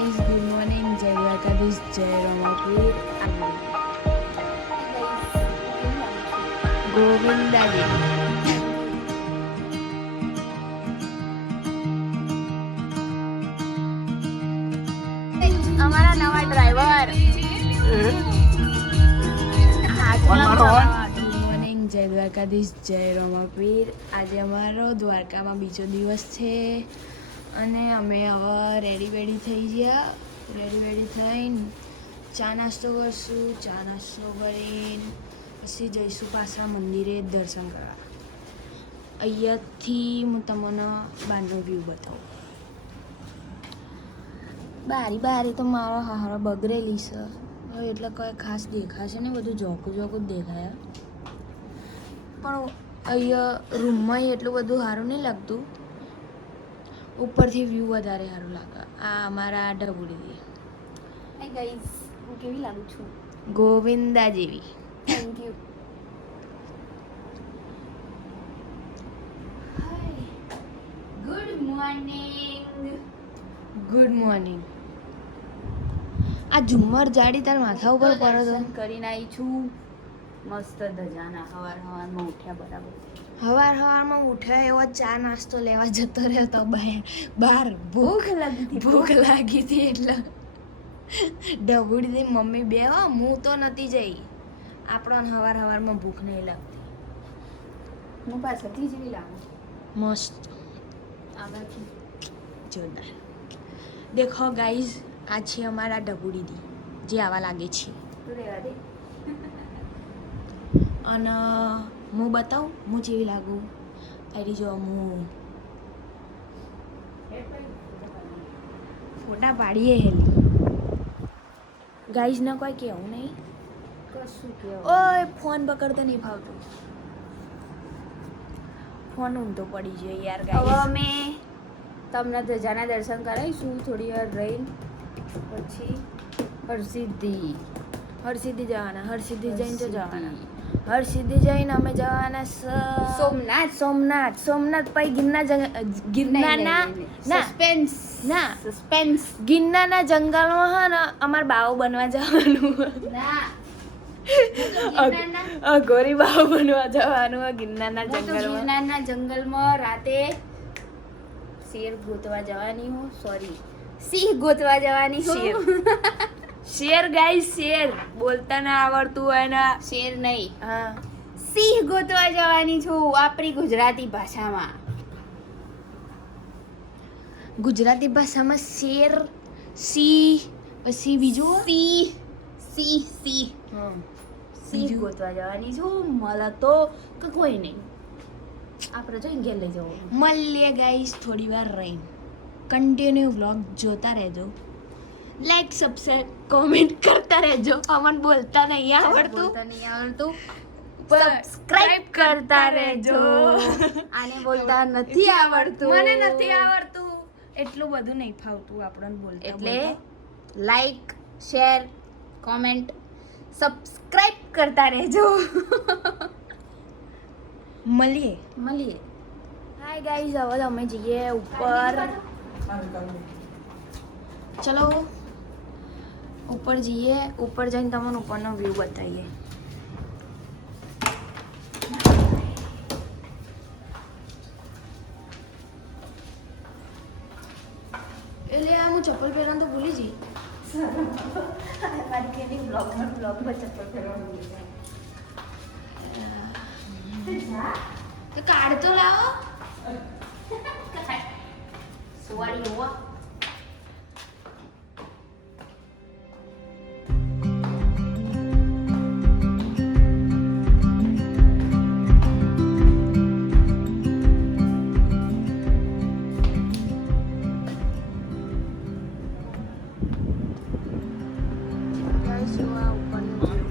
guys, good morning. Jai Dwarkadhish, Jai Ramapur. ગોવિંદાજી. અમારા નવા driver. Good morning, જય દ્વારકાધીશ, જય રમાપીર. આજે અમારો દ્વારકામાં બીજો દિવસ છે અને અમે હવે રેડી થઈ ગયા. રેડી થઈને ચા નાસ્તો કરશું. ચા નાસ્તો કરીને પછી જઈશું પાછા મંદિરે દર્શન કરવા. અહીંયાથી હું તમને બહારનો વ્યૂ બતાવું. બારી તો મારા હારા બગડેલી છે એટલે કંઈ ખાસ દેખાશે ને, બધું જોકું જ દેખાય. પણ અહીંયા રૂમમાં એટલું બધું સારું નહીં લાગતું, ઉપરથી વ્યૂ વધારે સારું લાગે. આ અમારા ઢબુડી. હાય ગાઈસ, હું કેવી લાગુ છું? ગોવિંદા જેવી. Thank you. Good morning. આ ઝુમ્મર જાડી તાર માથા ઉપર પડે તો કરીને આવી છું મસ્ત ધજાના. હવારમાં ઉઠ્યા બરાબર. સવારમાં ઉઠ્યા એવો ચા નાસ્તો લેવા જતો રહ્યો તો બહાર. ભૂખ લાગી હતી એટલે ઢબુડી મમ્મી બે હું તો નથી જઈ. આપણને સવારમાં ભૂખ નહીં લાગતી. હું પાછળથી જેવી લાગુ. મસ્ત આગળથી જોરદાર. દેખો ગાઈઝ, આ છે અમારા ઢબુડી દી જે આવા લાગે છે. તું રહેવા દે. અને હું બતાવું હું જેવી લાગુ. એરી જો હું ફોટા પાડીએ હેલી. ગાઈઝ ને કોઈ કેવું નહીં. કશું કેવું ઓય ફોન પકડતે નહીં ફાવતું. ફોન ઊંધો પડી ગયો યાર. હવે ગાઈઝ અમે તમને ધજાના દર્શન કરાવીશું થોડી વાર રહીને. પછી હરસિદ્ધિ જવાના. હરસિદ્ધિ જઈને તો જવાના. હરસિદ્ધિ જઈને અમે જવાના સોમનાથ પછી ગિરનારના જંગલમાં હે ને અમાર બાવો બનવા જવાનું. અઘોરી બાવો બનવા જવાનું ગિરનારના જંગલમાં રાતે શેર ગોતવા જવાની હું. સોરી, સિંહ ગોતવા જવાની હું. શેર ગાઈસ, શેર બોલતા ના આવડતું હોય ને. શેર નહીં, હા, સિંહ ગોતવા જવાની છું આપણી ગુજરાતી ભાષામાં. ગુજરાતી ભાષામાં શેર, સિંહ, પછી બીજું સિંહ બીજું? ગોતવા જવાની છું. મળે તો કે કોઈ નહીં, આપણે જોઈને ઘેર લઈ જવું. મળીએ ગાઈસ થોડી વાર રહીને. કન્ટિન્યુ વ્લોગ જોતા રહેજો. લાઈક, સબસ્ક્રાઇબ, કોમેન્ટ કરતા રહેજો. અમન બોલતા નહીં આવડતું. સબસ્ક્રાઇબ કરતા રહેજો. આને બોલતા નથી આવડતું. મને નથી આવડતું. એટલું બધું નહીં ફાવતું આપણને બોલતા. એટલે લાઈક, શેર, કોમેન્ટ, સબસ્ક્રાઇબ કરતા રહેજો. મળીએ. હાય ગાઈઝ, હવે અમે જઈએ ઉપર. ચલો ઉપર જઈએ. ઉપર જઈને તમને ઉપરનો વ્યૂ બતાવીએ. એટલે હું ચપ્પલ પહેરવાનું તો ભૂલી જઈ. તો કાર્ડ તો લાવો. સુવાડી હોવા. ગાઈસ જો આ ઉપરનો વ્યૂ.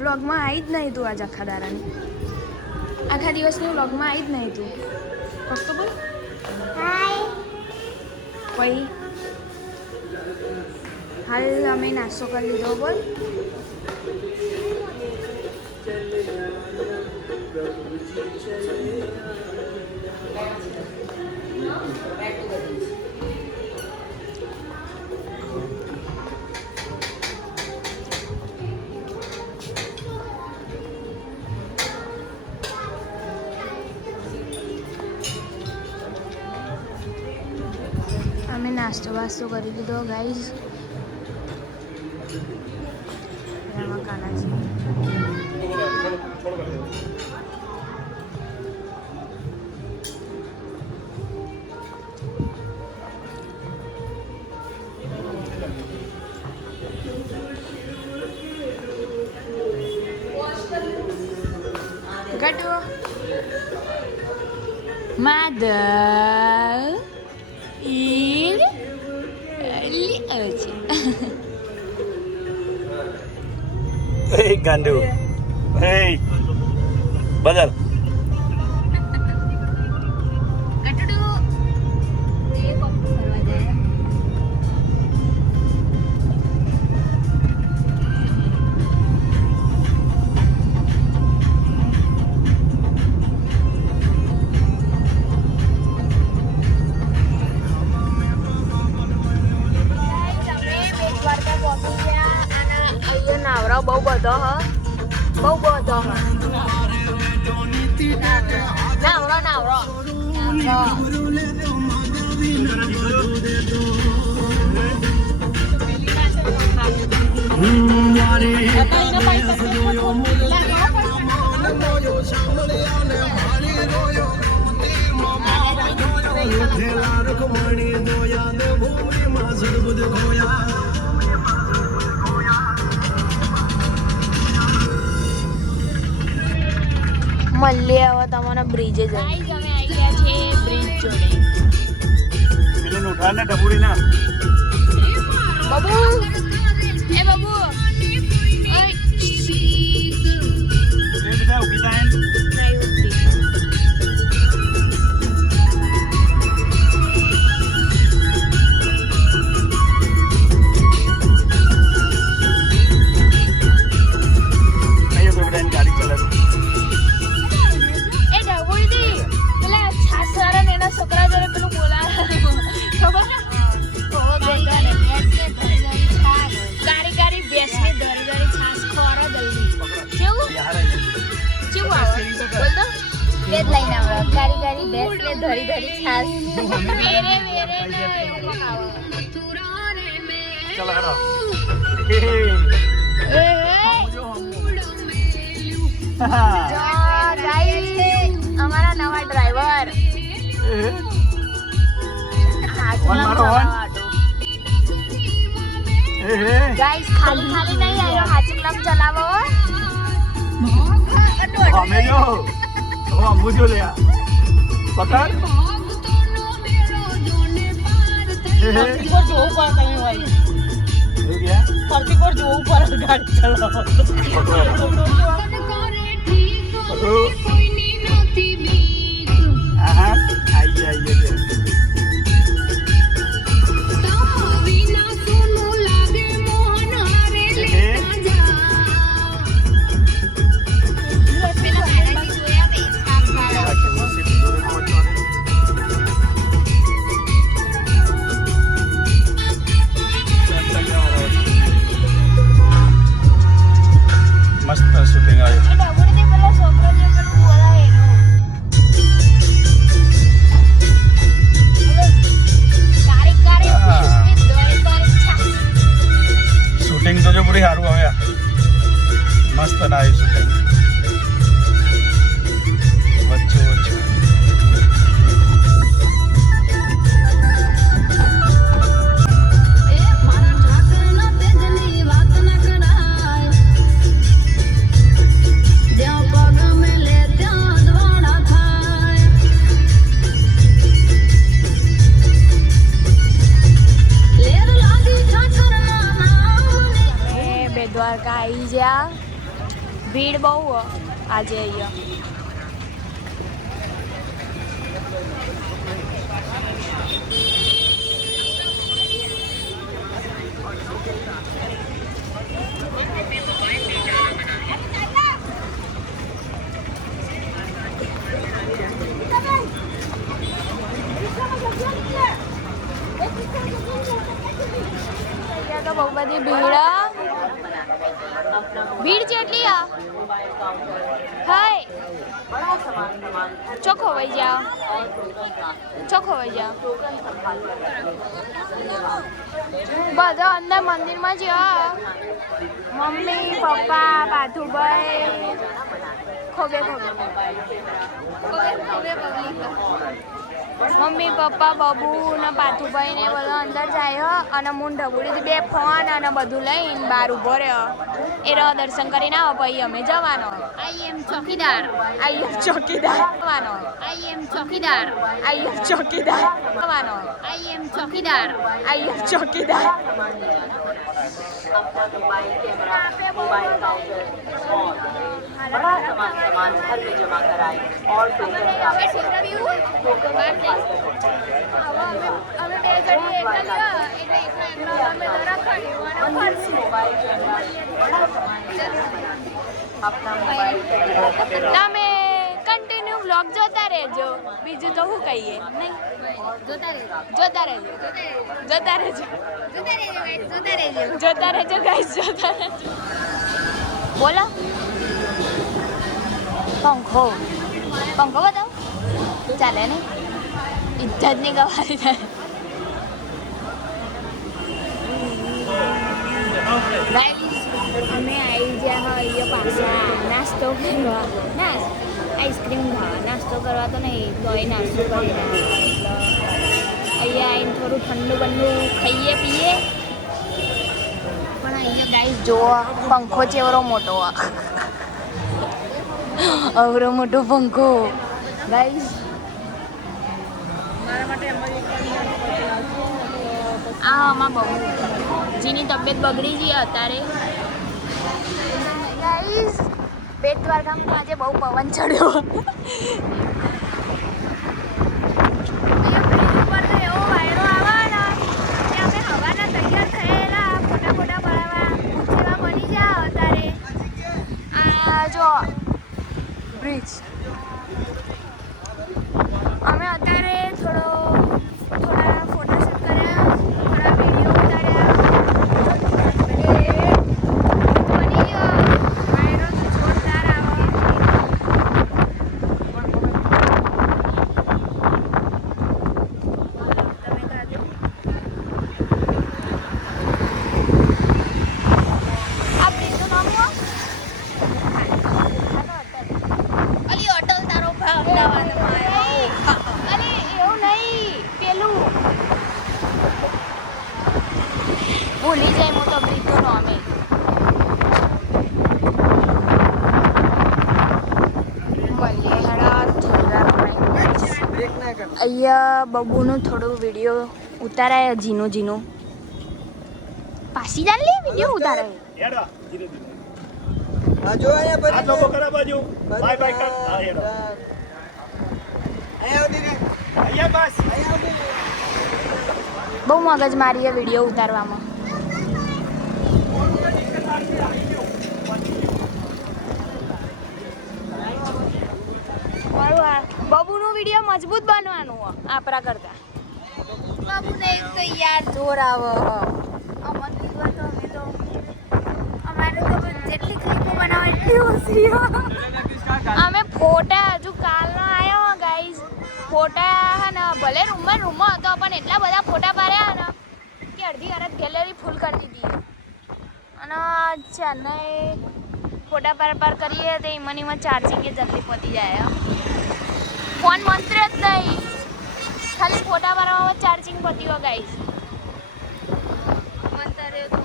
વ્લોગમાં આવી જ નહીં તું આજ આખા દાડાની આખા દિવસની વ્લોગમાં આવી જ નહીં તું ફક્ત બોલ પછી હાલ અમે નાસ્તો કરી લીધો બોલ અમે નાસ્તો વાસ્તો કરી દીધો ગાઈઝ રામા કાનાજી ગટુ માધવ ઈલ છે Hey, gandu. Hey. Badal. ગટડુ તે કોક કરવા જાય નાવરા બહુ બધો હ બહુ બધો હ નાવરો નાવરો મળીએ હવે તમારા બ્રિજે જઈએ ગાઈસ અમે આવી ગયા છે બ્રિજ જોડે પેલું ઉઠા ને ડબુડી ના બાબુ એ બાબુ ઓય એ બધા ઉભી થાય ને અહીંયા તો બધા ગાડી ચલાવે એ ડબુડી દી પેલા છાસવાળા ને એના છોકરા જોડે પેલું બોલાવે ખબર છે કારી કારી ભેંસની દરી દરી છાસ ખોરો દલવી કેવું કેવું આવે બોલ તો બેદ લઈને આવો કારી કારી બેસ ને ધરી ધરી છાસ વેરે વેરે ને એવું ખાવ ચલો હેડો એ ગાઈસ અમારા નવા ડ્રાઈવર ગાઈસ ખાલી ખાલી નહીં આવ્યો હાચુકલમ ચલાવો અમે જો હું જો લે પકડ જોવું પડે કઈ હોય એવું ગયા ફરતી પર જોવું પડે ગાડી ચલાવો હા આઈએ મસ્ત શૂટિંગ આવ્યું એ ડબુડી ને પેલો છોકરો જે પેલું બોલાય એનું કારી કારી ભેંસની દરી દરી છાસ શૂટિંગ તો જો પૂરી સારું આવ્યા મસ્ત ના આવ્યું શૂટિંગ વચ્ચે દ્વારકા આવી ગયા ભીડ બહુ આજે અહીંયા. ત્યાં તો બહુ બધી ભીડ જેટલી હાય ચોખ્ખો વહી જાઓ બધા અંદર મંદિરમાં જ મમ્મી પપ્પા પાથુભાઈ ખોબે મમ્મી પપ્પા બબુ ને પાથુભાઈ ને બધા અંદર જાય અને મૂન ઢબુડીથી 2 ફોન અને બધું લઈને બહાર ઊભો રહ્યો એ દર્શન કરીને આવો પછી અમે જવાનો. આઈ એમ ચોકીદાર જવાનો. बड़ा सामान घर में जमा कराए और તમે કન્ટિન્યુ વ્લોગ જોતા રહેજો. બીજું તો શું કહીએ નહીં, જોતા રહેજો ગાઈસ. બોલો પંખો બતાવો ચાલે ને ઇજ્જત ની ગવારી થાય. અમે આવી ગયા અહીંયા પાછા નાસ્તો કરવા, ના આઈસ્ક્રીમ ખાવા. નાસ્તો કરવા તો નહીં તો એ નાસ્તો કરી રહ્યા. અહીંયા આવીને થોડું ઠંડુ ખાઈએ પીએ. પણ અહીંયા ગાઈસ જોવો પંખો ચેવડો મોટો અવરો મોટો પંખો ગાઈસ. આમાં બહુ જેની તબિયત બગડી ગઈ અત્યારે ગાઈસ. બેટ દ્વારકામાં આજે બહુ પવન ચડ્યો. એવો વાયરો આવવાનો કે અમે હવાના તૈયાર થયેલા ફોટા પડાવવા જેવા બની ગયા અત્યારે. આ જો બ્રિજ. અમે અત્યારે થોડા ફોટોશૂટ કર્યા, થોડા વિડીયો ઉતાર્યા. બની ગયો વાયરો તો જોરદાર આવે. તમે કરજો. આ બ્રિજનું નામ શું? અટલ તારો ભાવ અમદાવાદમાં અરે એવું નહીં, પેલું ભૂલી જાય હું તો બ્રિજનું નામે. અહીંયા બબુનું થોડું વિડીયો ઉતારાય ઝીનું. પાછી ચાલે વિડીયો ઉતારાય. બહુ મગજ મારી એ વિડીયો ઉતારવામાં. બબુનું વિડીયો મજબૂત બનવાનું આપણા કરતા. બબુને એક તો યાર જોર આવે. અમન કીધું તો અમે તો અમારે તો જેટલી ક્લિપો બનાવે એટલી ઓછી. અમે ફોટા હજુ કાલનો આવ્યો ગાઈસ. ફોટા હે ને ભલે રૂમમાં હતો પણ એટલા બધા ફોટા પાડ્યા ને કે અડધી અડધ ગેલેરી ફૂલ કરી દીધી. અને ચેન્નઈ ફોટા પાર કરીએ તો એમાં ચાર્જિંગ એ જલ્દી પતી જાય. ફોન મંત્ર જ નહીં, ખાલી ફોટા પાડવામાં ચાર્જિંગ પતી હોય ગાઈસ. મંતરે તો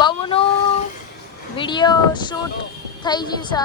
બહુનું વિડીયો શૂટ થઈ ગયું છે.